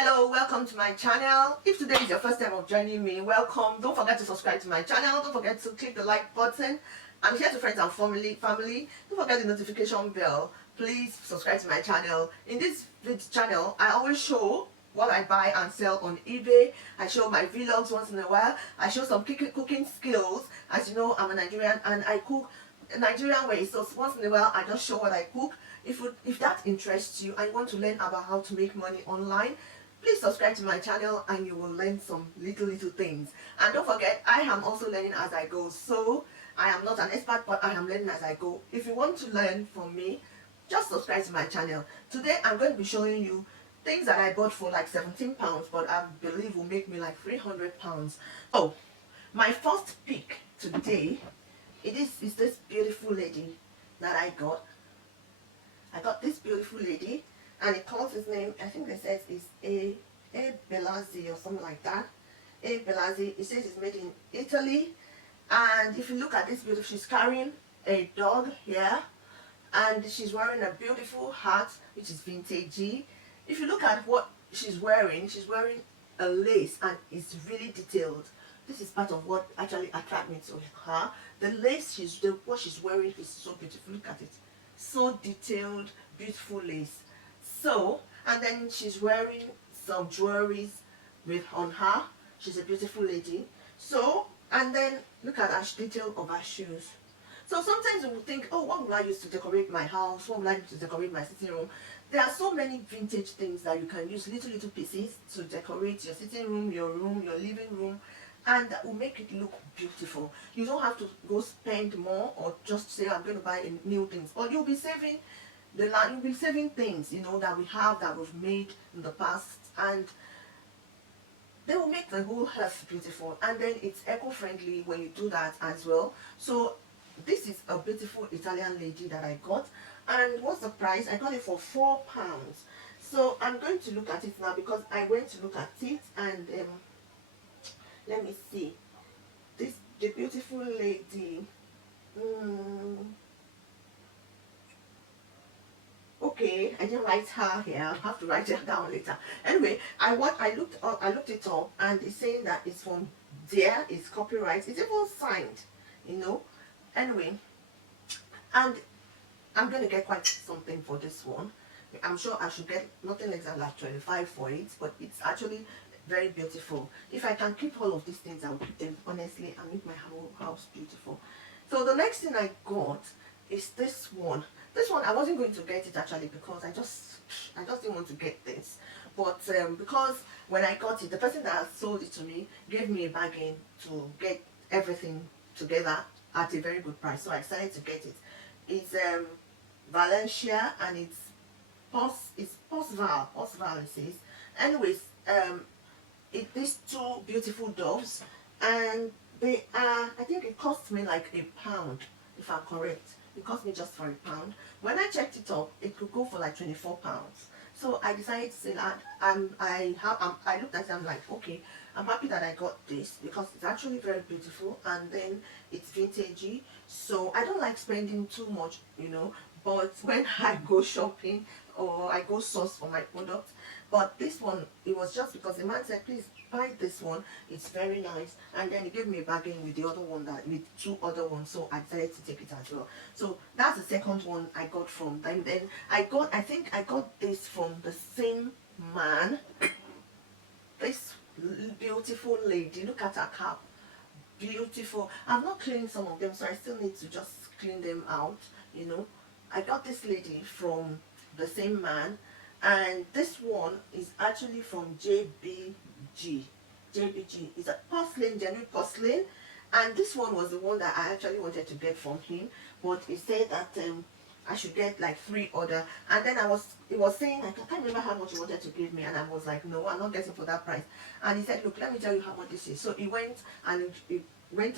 Hello, welcome to my channel. If today is your first time of joining me, welcome. Don't forget to subscribe to my channel. Don't forget to click the like button. I'm here to friends and family. Don't forget the notification bell. Please subscribe to my channel. In this channel, I always show what I buy and sell on eBay. I show my vlogs once in a while. I show some cooking skills. As you know, I'm a Nigerian and I cook Nigerian way, so once in a while I just show what I cook. If that interests you and you want to learn about how to make money online, please subscribe to my channel and you will learn some little things. And don't forget, I am also learning as I go, so I am not an expert, but I am learning as I go. If you want to learn from me, just subscribe to my channel. Today I'm going to be showing you things that I bought for like 17 pounds, but I believe will make me like 300 pounds. Oh, my first pick today, is this beautiful lady that I got. I got this beautiful lady, and it calls his name, I think it says is A Belazzi or something like that. A Belazzi. It says it's made in Italy. And if you look at this beautiful, she's carrying a dog here, and she's wearing a beautiful hat which is vintagey. If you look at what she's wearing a lace, and it's really detailed. This is part of what actually attracted me to her. The lace what she's wearing is so beautiful. Look at it. So detailed, beautiful lace. So, and then she's wearing some jewelry on her. She's a beautiful lady. So, and then look at the detail of her shoes. So sometimes you will think, oh, what will I use to decorate my house? What will I use to decorate my sitting room? There are so many vintage things that you can use, little pieces to decorate your sitting room, your living room, and that will make it look beautiful. You don't have to go spend more or just say I'm going to buy new things. Or you'll be saving things, that we've made in the past, and they will make the whole house beautiful. And then it's eco-friendly when you do that as well. So this is a beautiful Italian lady that I got. And what's the price? I got it for £4. So I'm going to look at it now because I went to look at it, and let me see. The beautiful lady. Okay, I didn't write her here. I'll have to write it down later. Anyway, I looked it up, and it's saying that it's from there. It's copyright. It's even signed. Anyway, and I'm gonna get quite something for this one. I'm sure I should get nothing less than like 25 for it, but it's actually very beautiful. If I can keep all of these things, I will keep them, honestly, and make my whole house beautiful. So the next thing I got is this one. This one I wasn't going to get it actually because I just didn't want to get this. But because when I got it, the person that sold it to me gave me a bargain to get everything together at a very good price. So I decided to get it. It's Valencia, and it's Postval it says. Anyways, these two beautiful doves, and they are, I think it cost me like £1, if I'm correct. It cost me just for £1. When I checked it up, it could go for like £24. So I decided to say that, and I looked at it, I'm like, okay, I'm happy that I got this because it's actually very beautiful, and then it's vintagey. So I don't like spending too much, but when I go shopping or I go source for my product. But this one, it was just because the man said, please buy this one, it's very nice, and then he gave me a bargain with the other one, with two other ones, so I decided to take it as well. So that's the second one I got from them. Then I think I got this from the same man. This beautiful lady, look at her cap, beautiful. I'm not cleaning some of them, so I still need to just clean them out. I got this lady from the same man, and this one is actually from JBG is a porcelain, genuine porcelain, and this one was the one that I actually wanted to get from him, but he said that I should get like 3 other, and then it was saying, like, I can't remember how much he wanted to give me, and I was like, no, I'm not getting for that price. And he said, look, let me tell you how much this is. So he went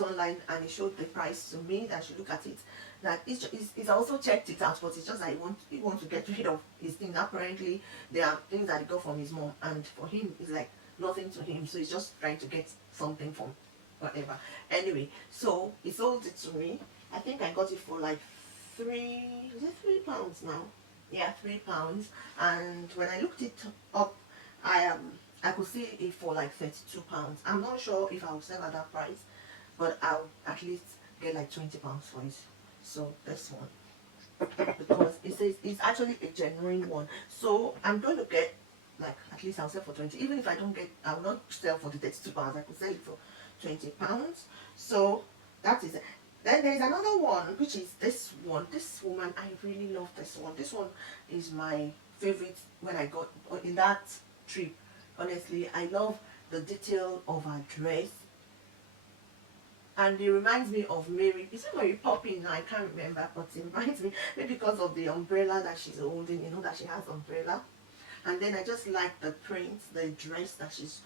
online and he showed the price to me, that I should look at it. That he's also checked it out, but it's just that he wants to get rid of his things. Apparently there are things that he got from his mom, and for him it's like nothing to him, so he's just trying to get something from whatever. Anyway, so he sold it to me. I think I got it for like £3 now? Yeah, £3. And when I looked it up, I could see it for like £32. I'm not sure if I'll sell at that price, but I'll at least get like £20 for it. So this one, because it says it's actually a genuine one. So I'm going to get like at least I'll sell for 20. Even if I don't get, I will not sell for the £32. I could sell it for £20. So that is it. Then there's another one, which is this one. This woman, I really love this one. This one is my favorite when I got in that trip. Honestly, I love the detail of her dress, and it reminds me of Mary. Is it Mary Poppins? I can't remember, but it reminds me maybe because of the umbrella that she's holding. You know that she has umbrella, and then I just like the print, the dress that she's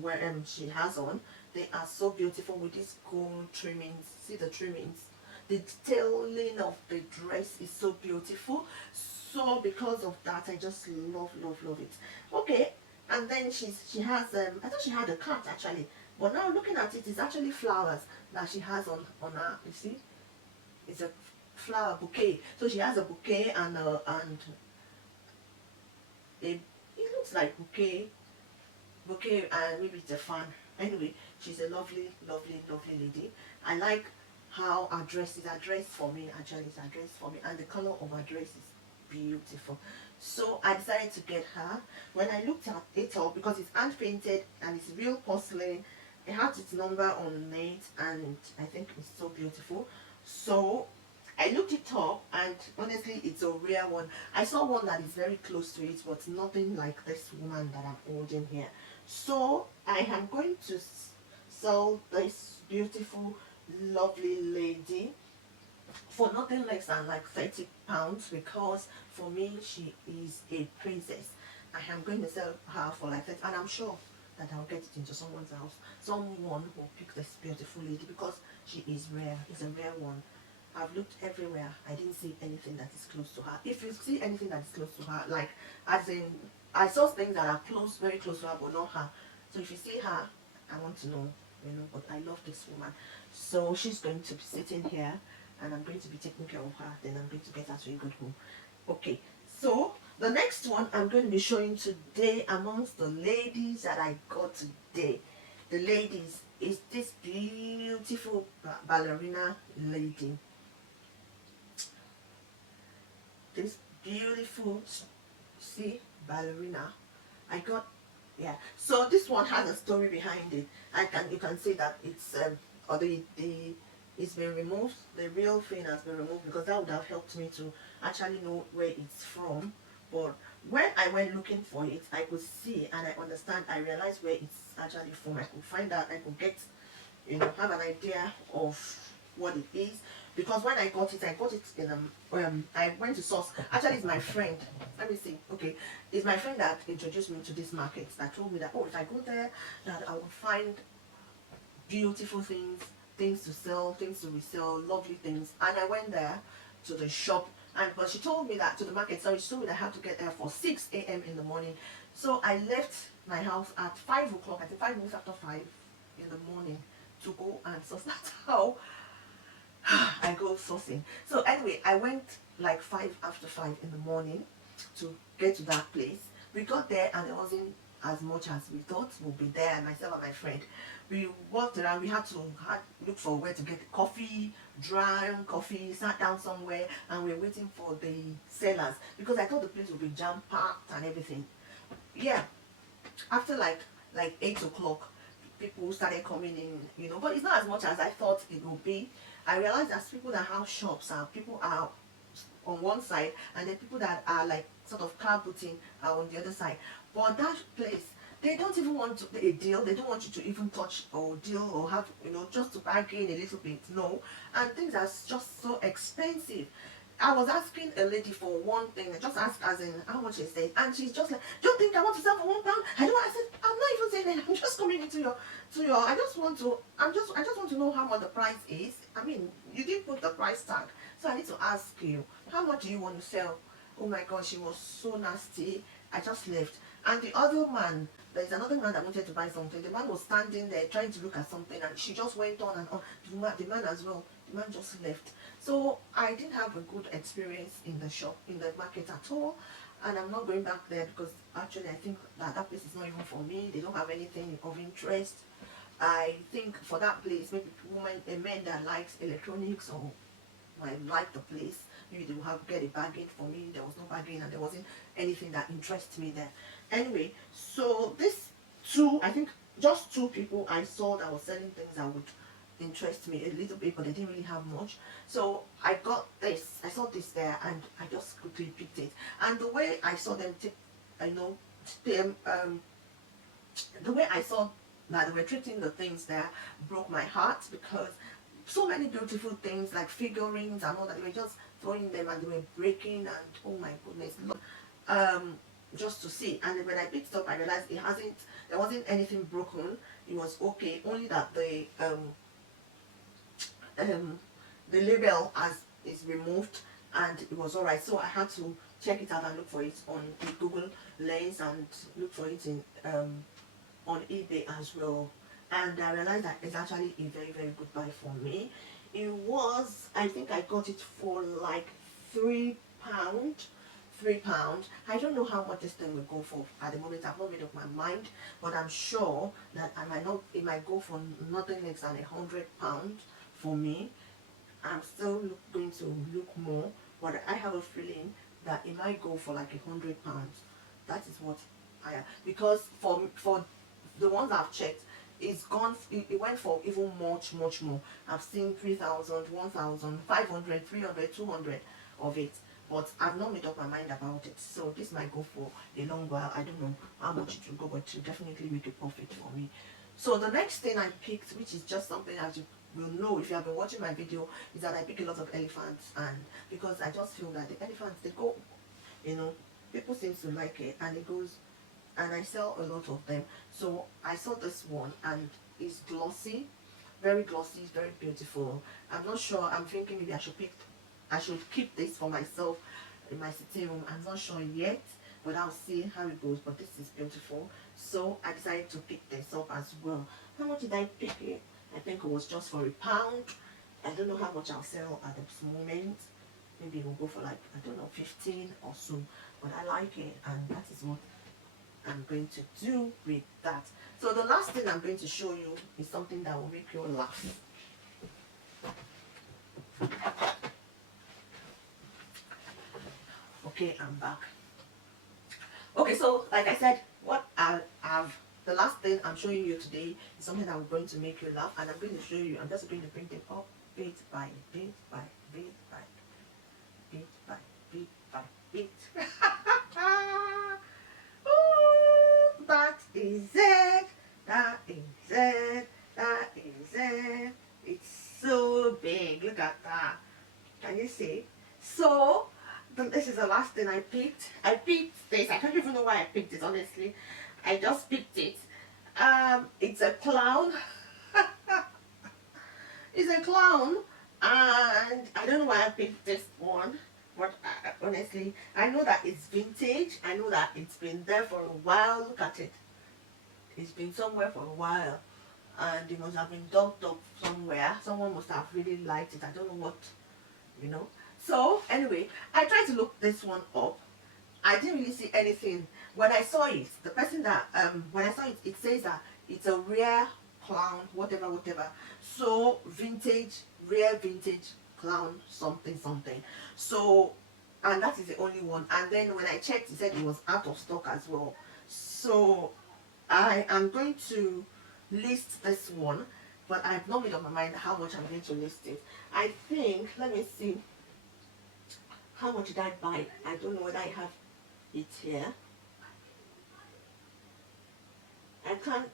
wearing. She has on. They are so beautiful with these gold trimmings. See the trimmings. The detailing of the dress is so beautiful. So because of that, I just love it. Okay, and then she has I thought she had a cat actually, but now looking at it, it's actually flowers that she has on her. You see, it's a flower bouquet. So she has a bouquet and a, it looks like bouquet, and maybe it's a fan. Anyway, she's a lovely lady. I like how her dress is. Her dress for me actually is her dress for me, and the color of her dress is beautiful. So I decided to get her. When I looked at it all, because it's hand painted and it's real porcelain, it has its number on it, and I think it's so beautiful. So I looked it up, and honestly, it's a rare one. I saw one that is very close to it, but nothing like this woman that I'm holding here. So I am going to sell this beautiful, lovely lady for nothing less than like £30, because for me she is a princess. I am going to sell her for like 30, and I'm sure that I'll get it into someone's house. Someone will pick this beautiful lady because she is rare. It's a rare one. I've looked everywhere. I didn't see anything that is close to her. If you see anything that is close to her, like as in I saw things that are close, very close to her, but not her. So if you see her, I want to know, but I love this woman. So she's going to be sitting here, and I'm going to be taking care of her. Then I'm going to get her to a good home. Okay, so the next one I'm going to be showing today amongst the ladies that I got today. The ladies is this beautiful ballerina lady. This beautiful, see, ballerina. I got, yeah. So this one has a story behind it. You can see that it's or the it's been removed. The real thing has been removed, because that would have helped me to actually know where it's from. But when I went looking for it, I could see and I understand. I realized where it's actually from. I could find out. I could get, have an idea of what it is. Because when I got it in I went to source. Actually, it's my friend. Let me see. Okay, it's my friend that introduced me to this market. That told me that, oh, if I go there, that I will find beautiful things to sell, things to resell, lovely things. And I went there to the shop, but she told me that, to the market. Sorry, she told me that I have to get there for 6 a.m. in the morning. So I left my house at 5 o'clock. I think 5 minutes after 5 in the morning to go and source. That's how I go sourcing. So anyway, I went like 5 after 5 in the morning to get to that place. We got there and there wasn't as much as we thought would be there, myself and my friend. We walked around, we had to look for where to get coffee, drank coffee, sat down somewhere, and we were waiting for the sellers, because I thought the place would be jam-packed and everything. Yeah, after like 8 o'clock, people started coming in, but it's not as much as I thought it would be. I realized that people that have shops people are on one side, and the people that are like sort of car booting are on the other side. But that place, they don't even want a deal. They don't want you to even touch or deal or have, just to bargain a little bit. No. And things are just so expensive. I was asking a lady for one thing. I just asked as in, how much is it? And she's just like, do you think I want to sell for £1? I said, I'm not even saying that. I'm just coming into your, I just want to know how much the price is. I mean, you didn't put the price tag. So I need to ask you, how much do you want to sell? Oh my God, she was so nasty. I just left. And the other man, there's another man that wanted to buy something. The man was standing there trying to look at something, and she just went on and on. The man as well. The man just left. So I didn't have a good experience in the shop, in the market at all, and I'm not going back there because actually I think that that place is not even for me. They don't have anything of interest. I think for that place, maybe women, a man that likes electronics or might like the place, maybe they will have get a bargain for me. There was no bargain and there wasn't anything that interests me there. Anyway, so this two, I think just two people I saw that was selling things that would interest me a little bit, but they didn't really have much. So I got this, I saw this there, and I just quickly picked it. And the way I saw them take, I know them, the way I saw that they were treating the things there broke my heart, because so many beautiful things like figurines and all that, they were just throwing them and they were breaking, and oh my goodness, just to see. And then when I picked it up, I realized there wasn't anything broken. It was okay, only that the label is removed, and it was alright. So I had to check it out and look for it on Google Lens and look for it in on eBay as well. And I realized that it's actually a very, very good buy for me. It was, I think I got it for like £3. £3. I don't know how much this thing will go for at the moment. I've not made up my mind, but I'm sure that it might go for nothing less than £100 for me. I'm still going to look more, but I have a feeling that it might go for like £100. That is what because for the ones I've checked, it went for even much more. I've seen 3,000, 1,000, 500, 300, 200 of it, but I've not made up my mind about it. So this might go for a long while. I don't know how much it will go, but it will definitely make a profit for me. So the next thing I picked, which is just something as you will know if you have been watching my video, is that I pick a lot of elephants, and because I just feel that the elephants, they go, people seem to like it, and it goes, and I sell a lot of them. So I saw this one, and it's glossy, very glossy, very beautiful. I'm not sure. I'm thinking maybe I should keep this for myself in my sitting room. I'm not sure yet, but I'll see how it goes. But this is beautiful, so I decided to pick this up as well. How much did I pick it? I think it was just for £1. I don't know how much I'll sell at this moment. Maybe it will go for like, I don't know, 15 or so. But I like it, and that is what I'm going to do with that. So the last thing I'm going to show you is something that will make you laugh. Okay, I'm back. Okay, so like I said, the last thing I'm showing you today is something that I'm going to make you laugh, and I'm going to show you. I'm just going to bring them up bit by bit by bit by bit by bit by bit. Ooh, that is it. That is it. That is it. It's so big. Look at that. Can you see? So this is the last thing I picked. I picked this. I don't even know why I picked it, honestly. I just picked it. It's a clown. It's a clown, and I don't know why I picked this one, but honestly, I know that it's vintage. I know that it's been there for a while. Look at it. It's been somewhere for a while, and it must have been dumped up somewhere. Someone must have really liked it. I don't know what. So anyway, I tried to look this one up. I didn't really see anything. When I saw it, the person that when I saw it, it says that it's a rare clown, whatever. So rare vintage clown, something. So, and that is the only one. And then when I checked, it said it was out of stock as well. So I am going to list this one, but I've not made up my mind how much I'm going to list it. I think, let me see, how much did I buy? I don't know whether I have it here. I can't,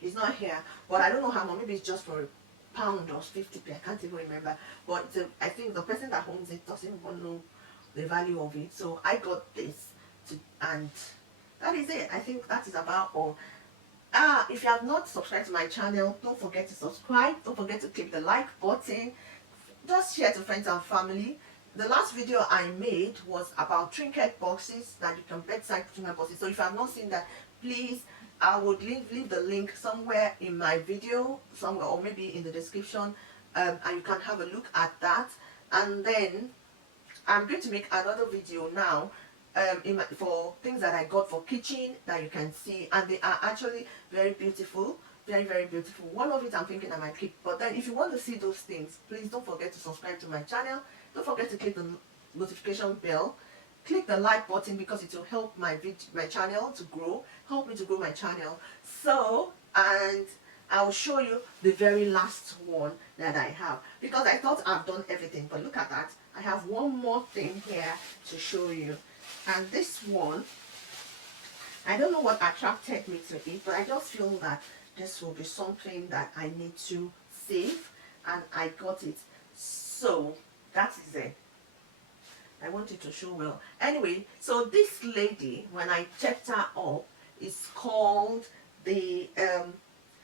it's not here, but I don't know how much. Maybe it's just for £1 or 50p. I can't even remember. But I think the person that owns it doesn't even know the value of it. So I got this, and that is it. I think that is about all. If you have not subscribed to my channel, don't forget to subscribe. Don't forget to click the like button. Just share to friends and family. The last video I made was about trinket boxes, that you can bedside trinket boxes. So if you have not seen that, please, I would leave the link somewhere in my video, somewhere, or maybe in the description. and you can have a look at that. And then I'm going to make another video now for things that I got for kitchen that you can see, and they are actually very beautiful, very beautiful. One of it I'm thinking I might keep, but then if you want to see those things, please don't forget to subscribe to my channel. Don't forget to click the notification bell, click the like button, because it will help my channel to grow, help me to grow my channel. So, and I'll show you the very last one that I have, because I thought I've done everything, but look at that. I have one more thing here to show you. And this one, I don't know what attracted me to it, but I just feel that this will be something that I need to save, and I got it. So that is it. I wanted to show well. Anyway, so this lady, when I checked her up, is called the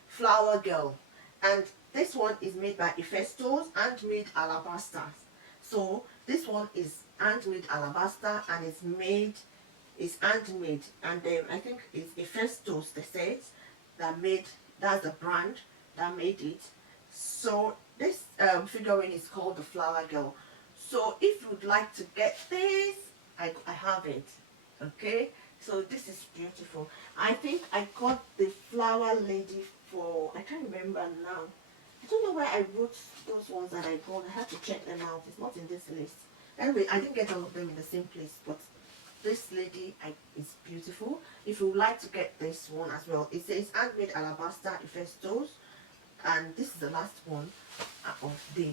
Flower Girl, and this one is made by Ifestos handmade alabaster. So this one is handmade alabaster, and is handmade, and then I think it's Ifestos, the sets that made, that's the brand that made it. So this figurine is called the Flower Girl. So if you would like to get this, I have it. Okay, so this is beautiful. I think I got the flower lady for, I can't remember now. I don't know where I wrote those ones that I got. I have to check them out. It's not in this list. Anyway, I didn't get all of them in the same place, but this lady is beautiful. If you would like to get this one as well, it says handmade alabaster Ifestos, and this is the last one of the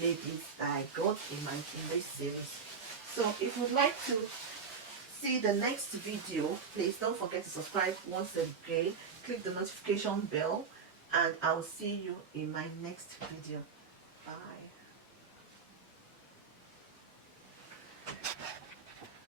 ladies that I got in this series. So if you'd like to see the next video, please don't forget to subscribe once again, click the notification bell, and I'll see you in my next video. Bye.